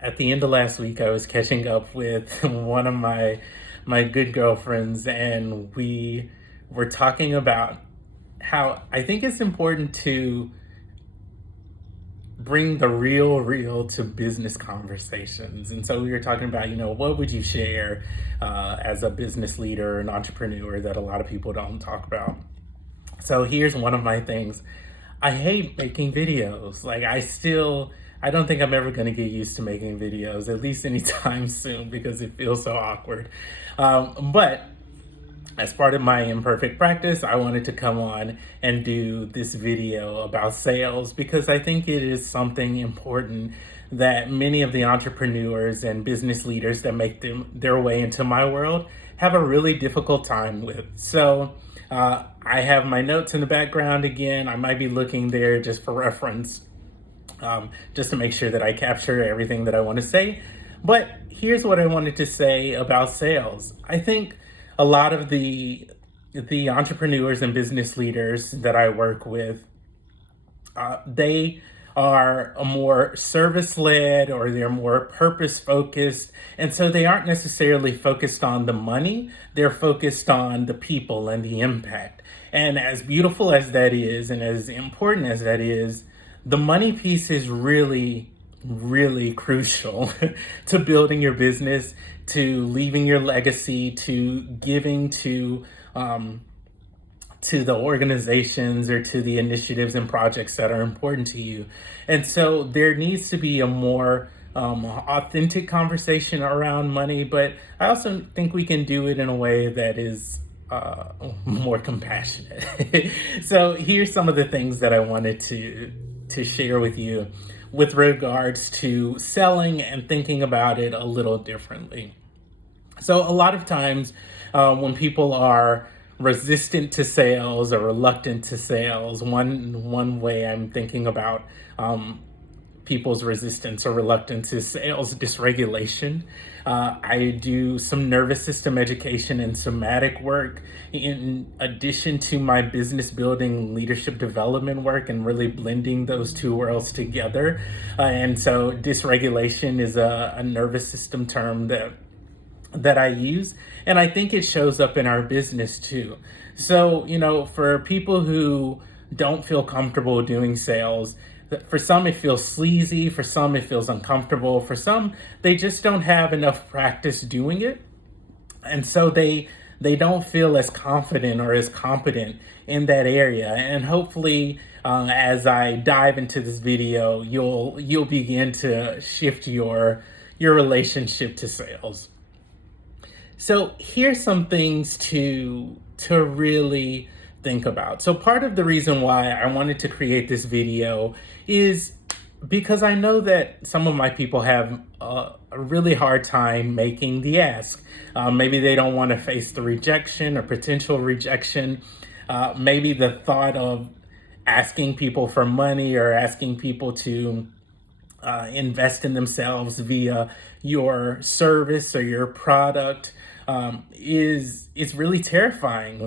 At the end of last week, I was catching up with one of my good girlfriends, and we were talking about how I think it's important to bring the real to business conversations. And so we were talking about, what would you share as a business leader, an entrepreneur that a lot of people don't talk about. So here's one of my things. I hate making videos. I don't think I'm ever going to get used to making videos, at least anytime soon, because it feels so awkward. But as part of my imperfect practice, I wanted to come on and do this video about sales because I think it is something important that many of the entrepreneurs and business leaders that make their way into my world have a really difficult time with. So I have my notes in the background again. I might be looking there just for reference, just to make sure that I capture everything that I want to say. But here's what I wanted to say about sales. I think a lot of the entrepreneurs and business leaders that I work with, they are more service led or they're more purpose focused. And so they aren't necessarily focused on the money, they're focused on the people and the impact. And as beautiful as that is, and as important as that is, the money piece is really crucial to building your business, to leaving your legacy, to giving to the organizations or to the initiatives and projects that are important to you. And so there needs to be a more authentic conversation around money, but I also think we can do it in a way that is more compassionate. So here's some of the things that I wanted to share with you with regards to selling and thinking about it a little differently. So a lot of times when people are resistant to sales or reluctant to sales, one way I'm thinking about people's resistance or reluctance is sales dysregulation. I do some nervous system education and somatic work in addition to my business building leadership development work and really blending those two worlds together. And so dysregulation is a nervous system term that I use, and I think it shows up in our business too. So, for people who don't feel comfortable doing sales, for some it feels sleazy, for some it feels uncomfortable, for some they just don't have enough practice doing it. And so they don't feel as confident or as competent in that area. And hopefully, as I dive into this video, you'll begin to shift your relationship to sales. So here's some things to really think about. So part of the reason why I wanted to create this video is because I know that some of my people have a really hard time making the ask. Maybe they don't want to face the rejection or potential rejection. Maybe the thought of asking people for money or asking people to invest in themselves via your service or your product is really terrifying.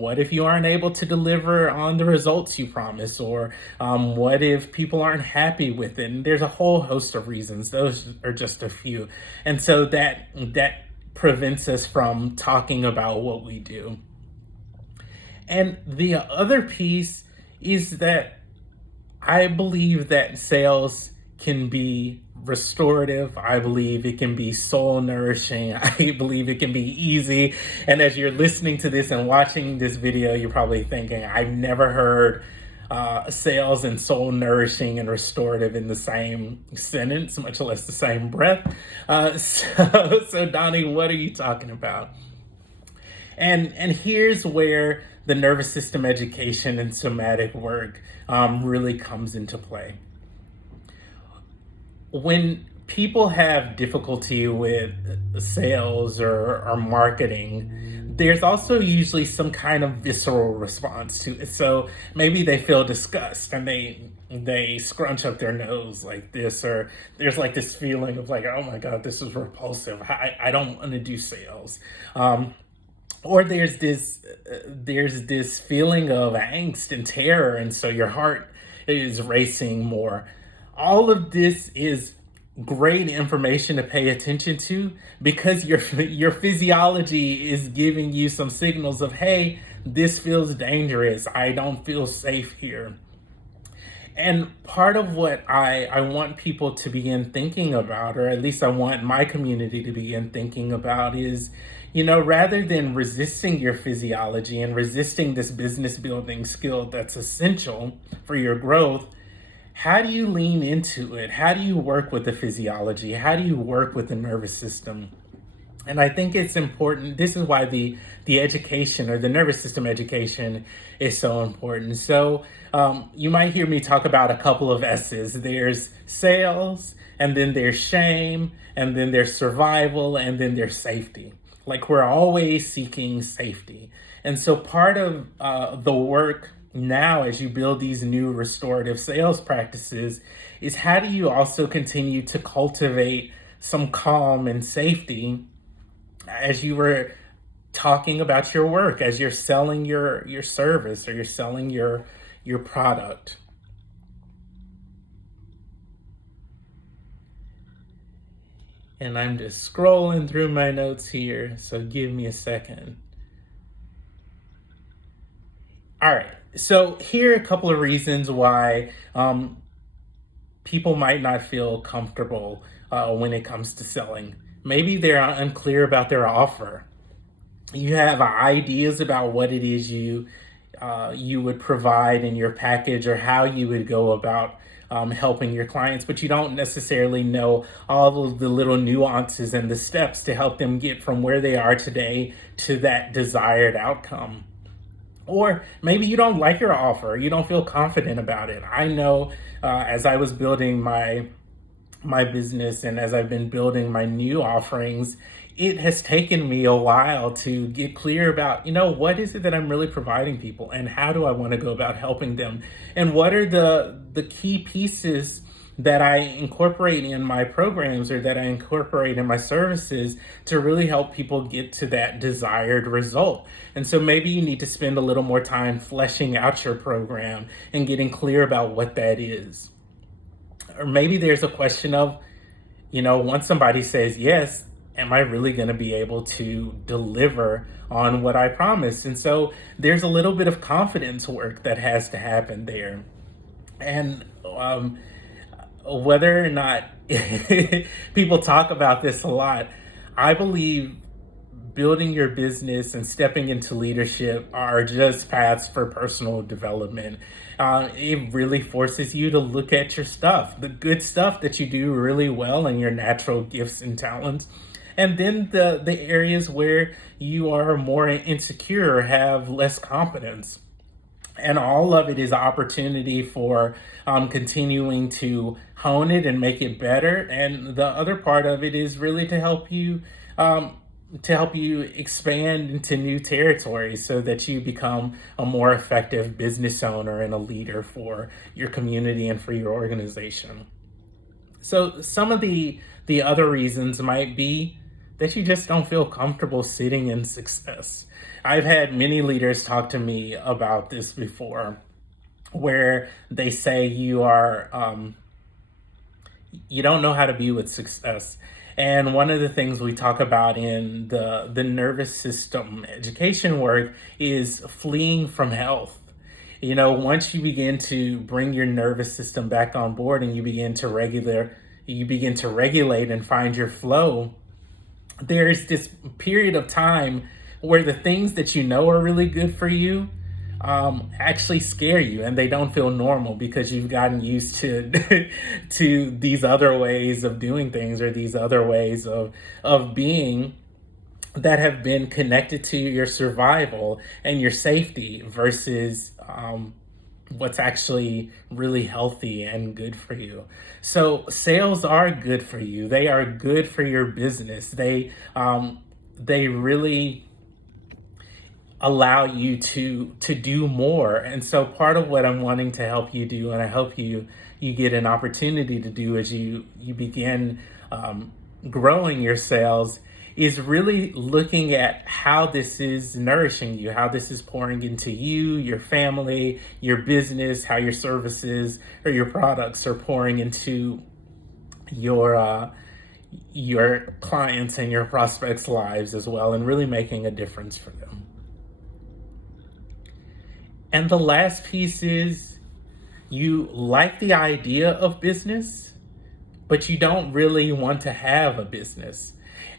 What if you aren't able to deliver on the results you promise, or what if people aren't happy with it? And there's a whole host of reasons. Those are just a few, and so that prevents us from talking about what we do. And the other piece is that I believe that sales can be restorative. I believe it can be soul nourishing. I believe it can be easy. And as you're listening to this and watching this video, you're probably thinking, I've never heard sales and soul nourishing and restorative in the same sentence, much less the same breath. So Donnie, what are you talking about? And here's where the nervous system education and somatic work really comes into play. When people have difficulty with sales or marketing, there's also usually some kind of visceral response to it. So maybe they feel disgust and they scrunch up their nose like this, or there's like this feeling of like, oh my God, this is repulsive. I don't want to do sales. Or there's this feeling of angst and terror, and so your heart is racing more. All of this is great information to pay attention to, because your physiology is giving you some signals of, hey, this feels dangerous, I don't feel safe here. And part of what I want people to begin thinking about, or at least I want my community to begin thinking about, is, rather than resisting your physiology and resisting this business building skill that's essential for your growth, how do you lean into it? How do you work with the physiology? How do you work with the nervous system? And I think it's important. This is why the education, or the nervous system education, is so important. So you might hear me talk about a couple of S's. There's sales, and then there's shame, and then there's survival, and then there's safety. Like, we're always seeking safety. And so part of the work now, as you build these new restorative sales practices, is how do you also continue to cultivate some calm and safety as you were talking about your work, as you're selling your service, or you're selling your product. And I'm just scrolling through my notes here, so give me a second. All right, so here are a couple of reasons why people might not feel comfortable when it comes to selling. Maybe they're unclear about their offer. You have ideas about what it is you would provide in your package, or how you would go about helping your clients, but you don't necessarily know all of the little nuances and the steps to help them get from where they are today to that desired outcome. Or maybe you don't like your offer, you don't feel confident about it. I know as I was building my business, and as I've been building my new offerings, it has taken me a while to get clear about, what is it that I'm really providing people, and how do I want to go about helping them, and what are the key pieces that I incorporate in my programs, or that I incorporate in my services, to really help people get to that desired result. And so maybe you need to spend a little more time fleshing out your program and getting clear about what that is. Or maybe there's a question of, once somebody says yes, am I really going to be able to deliver on what I promised? And so there's a little bit of confidence work that has to happen there. And whether or not people talk about this a lot, I believe building your business and stepping into leadership are just paths for personal development. It really forces you to look at your stuff, the good stuff that you do really well, and your natural gifts and talents. And then the areas where you are more insecure, have less confidence. And all of it is opportunity for continuing to hone it and make it better. And the other part of it is really to help you expand into new territories, so that you become a more effective business owner and a leader for your community and for your organization. So some of the other reasons might be that you just don't feel comfortable sitting in success. I've had many leaders talk to me about this before, where they say you don't know how to be with success. And one of the things we talk about in the nervous system education work is fleeing from health. Once you begin to bring your nervous system back on board, and you begin to regulate and find your flow, there's this period of time where the things that are really good for you actually scare you, and they don't feel normal, because you've gotten used to to these other ways of doing things, or these other ways of being, that have been connected to your survival and your safety, versus what's actually really healthy and good for you. So sales are good for you. They are good for your business. They really allow you to do more. And so part of what I'm wanting to help you do, and I hope you get an opportunity to do as you begin growing your sales, is really looking at how this is nourishing you, how this is pouring into you, your family, your business, how your services or your products are pouring into your your clients and your prospects' lives as well, and really making a difference for them. And the last piece is you like the idea of business, but you don't really want to have a business.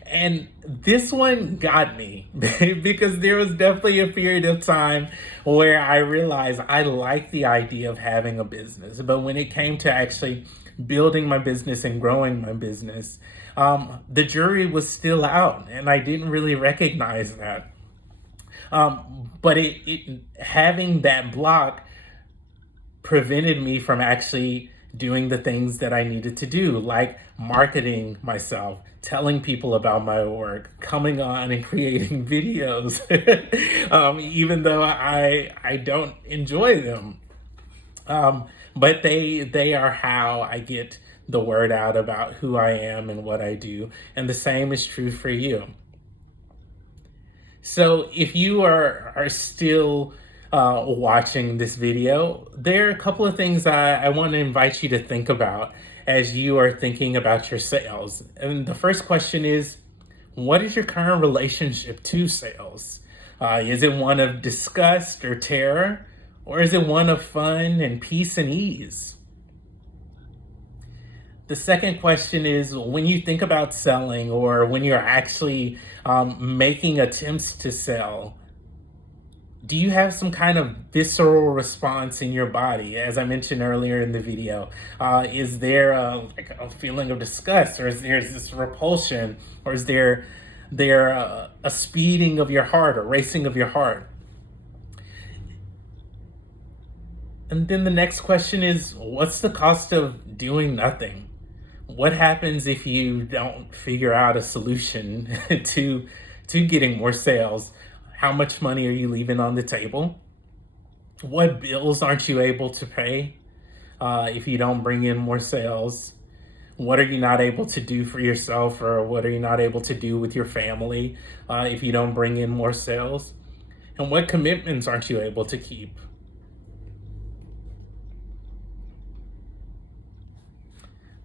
And this one got me because there was definitely a period of time where I realized I like the idea of having a business. But when it came to actually building my business and growing my business, the jury was still out, and I didn't really recognize that. But it having that block prevented me from actually doing the things that I needed to do, like marketing myself, telling people about my work, coming on and creating videos, even though I don't enjoy them. But they are how I get the word out about who I am and what I do, and the same is true for you. So if you are still watching this video, there are a couple of things I want to invite you to think about as you are thinking about your sales. And the first question is, what is your current relationship to sales? Is it one of disgust or terror? Or is it one of fun and peace and ease? The second question is, when you think about selling or when you're actually making attempts to sell, do you have some kind of visceral response in your body? As I mentioned earlier in the video, is there like a feeling of disgust, or is there this repulsion, or is there a speeding of your heart or racing of your heart? And then the next question is, what's the cost of doing nothing? What happens if you don't figure out a solution to getting more sales? How much money are you leaving on the table? What bills aren't you able to pay if you don't bring in more sales? What are you not able to do for yourself, or what are you not able to do with your family if you don't bring in more sales? And what commitments aren't you able to keep?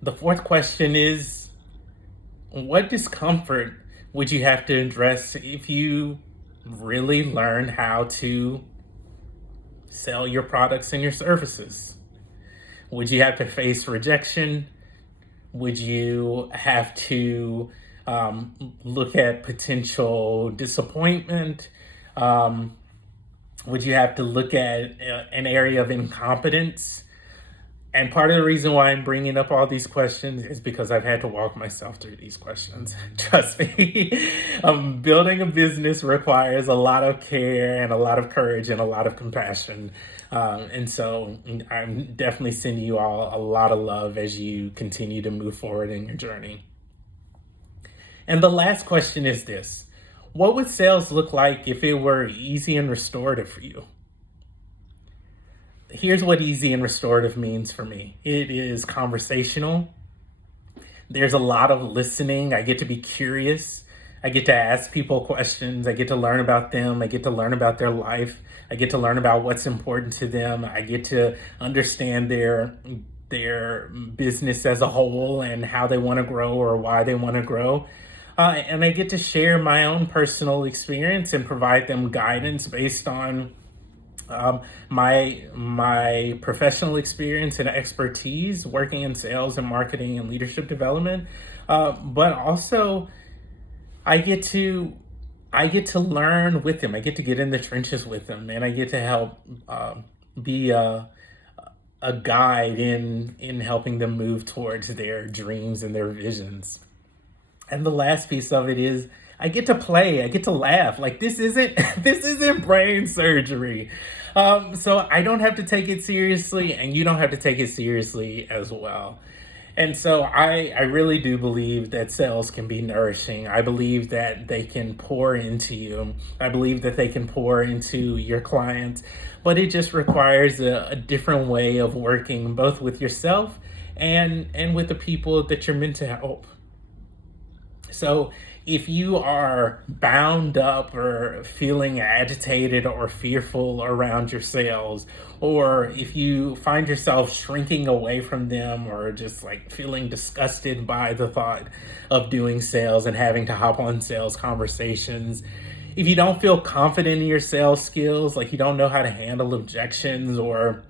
The fourth question is, what discomfort would you have to address if you really learn how to sell your products and your services? Would you have to face rejection? Would you have to look at potential disappointment? Would you have to look at an area of incompetence? And part of the reason why I'm bringing up all these questions is because I've had to walk myself through these questions. Trust me, building a business requires a lot of care and a lot of courage and a lot of compassion. And so I'm definitely sending you all a lot of love as you continue to move forward in your journey. And the last question is this: what would sales look like if it were easy and restorative for you? Here's what easy and restorative means for me. It is conversational. There's a lot of listening. I get to be curious. I get to ask people questions. I get to learn about them. I get to learn about their life. I get to learn about what's important to them. I get to understand their business as a whole and how they want to grow or why they want to grow. And I get to share my own personal experience and provide them guidance based on my professional experience and expertise working in sales and marketing and leadership development, but also I get to learn with them. I get to get in the trenches with them, and I get to help be a guide in helping them move towards their dreams and their visions. And the last piece of it is, I get to play, I get to laugh. Like, this isn't brain surgery. So I don't have to take it seriously, and you don't have to take it seriously as well. And so I really do believe that sales can be nourishing. I believe that they can pour into you. I believe that they can pour into your clients, but it just requires a different way of working, both with yourself and with the people that you're meant to help. So if you are bound up or feeling agitated or fearful around your sales, or if you find yourself shrinking away from them or just like feeling disgusted by the thought of doing sales and having to hop on sales conversations, if you don't feel confident in your sales skills, like you don't know how to handle objections, or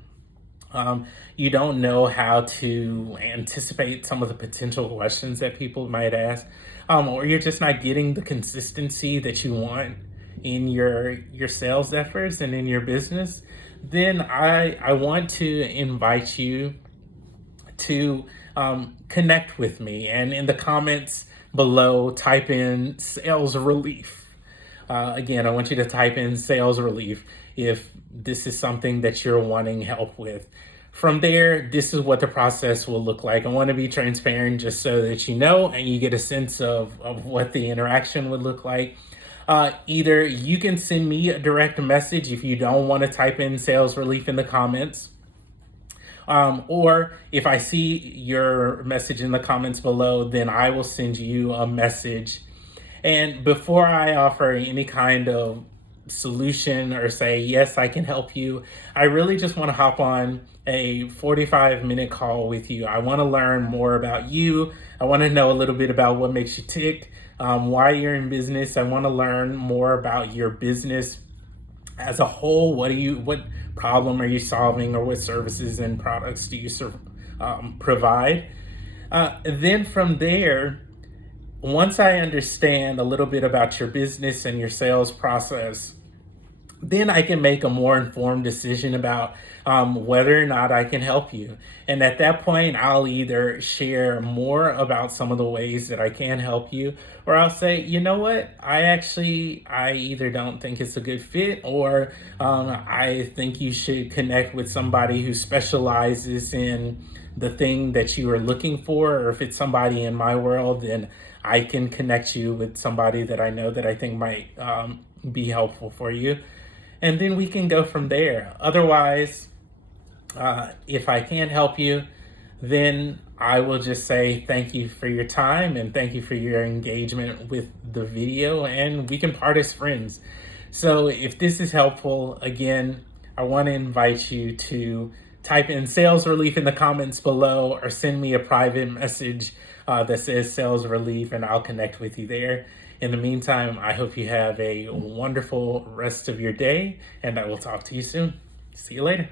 you don't know how to anticipate some of the potential questions that people might ask, or you're just not getting the consistency that you want in your sales efforts and in your business, then I want to invite you to connect with me, and in the comments below, type in sales relief. Again, I want you to type in sales relief if this is something that you're wanting help with. From there, this is what the process will look like. I want to be transparent just so that you know and you get a sense of what the interaction would look like. Either you can send me a direct message if you don't want to type in sales relief in the comments. Or if I see your message in the comments below, then I will send you a message. And before I offer any kind of solution or say, yes, I can help you, I really just want to hop on a 45-minute call with you. I want to learn more about you. I want to know a little bit about what makes you tick, why you're in business. I want to learn more about your business as a whole. What problem are you solving, or what services and products do you provide? Then from there, once I understand a little bit about your business and your sales process, then I can make a more informed decision about whether or not I can help you. And at that point, I'll either share more about some of the ways that I can help you, or I'll say, you know what, I either don't think it's a good fit, or I think you should connect with somebody who specializes in the thing that you are looking for. Or if it's somebody in my world, then I can connect you with somebody that I know that I think might be helpful for you. And then we can go from there. Otherwise, if I can't help you, then I will just say thank you for your time and thank you for your engagement with the video, and we can part as friends. So if this is helpful, again, I want to invite you to type in sales relief in the comments below, or send me a private message that says sales relief, and I'll connect with you there. In the meantime, I hope you have a wonderful rest of your day, and I will talk to you soon. See you later.